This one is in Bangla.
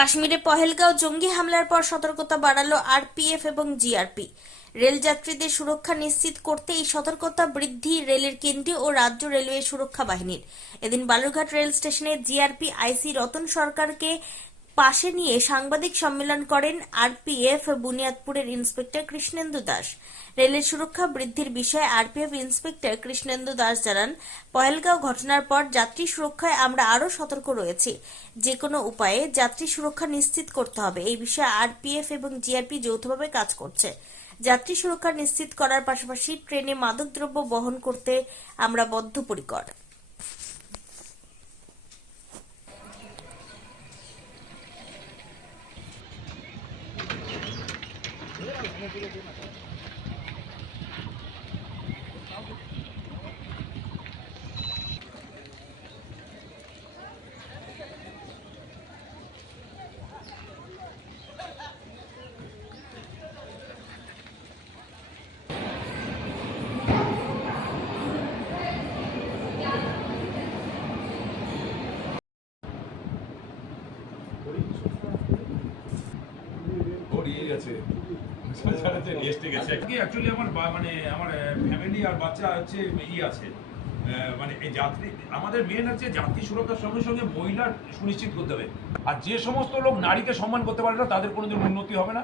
কাশ্মীরে পহেলগাঁও জঙ্গি হামলার পর সতর্কতা বাড়ালো আরপিএফ এবং জিআরপি। রেল যাত্রীদের সুরক্ষা নিশ্চিত করতে এই সতর্কতা বৃদ্ধি রেলের কেন্দ্রীয় ও রাজ্য রেলওয়ে সুরক্ষা বাহিনীর। এদিন বালুরঘাট রেল স্টেশনে জিআরপি, আইসি, রতন সরকারকে পাশে নিয়ে সাংবাদিক সম্মেলন করেন আরপিএফ বুনিয়াদপুরের ইন্সপেক্টর কৃষ্ণেন্দু দাস। রেলের সুরক্ষা বৃদ্ধির বিষয়ে আরপিএফ ইন্সপেক্টর কৃষ্ণেন্দু দাস জানান, পহেলগাঁও ঘটনার পর যাত্রী সুরক্ষায় আমরা আরও সতর্ক রয়েছি। যে কোনো উপায়ে যাত্রী সুরক্ষা নিশ্চিত করতে হবে। এই বিষয়ে আরপিএফ এবং জিআরপি যৌথভাবে কাজ করছে। যাত্রী সুরক্ষা নিশ্চিত করার পাশাপাশি ট্রেনে মাদকদ্রব্য বহন করতে আমরা বদ্ধপরিকর। গেছে। মানে আমার ফ্যামিলি আর বাচ্চা হচ্ছে আছে। মানে এই যাত্রী, আমাদের মেন হচ্ছে যাত্রী সুরক্ষার সঙ্গে সঙ্গে সুনিশ্চিত করতে হবে। আর যে সমস্ত লোক নারীকে সম্মান করতে পারে না, তাদের কোনোদিন উন্নতি হবে না।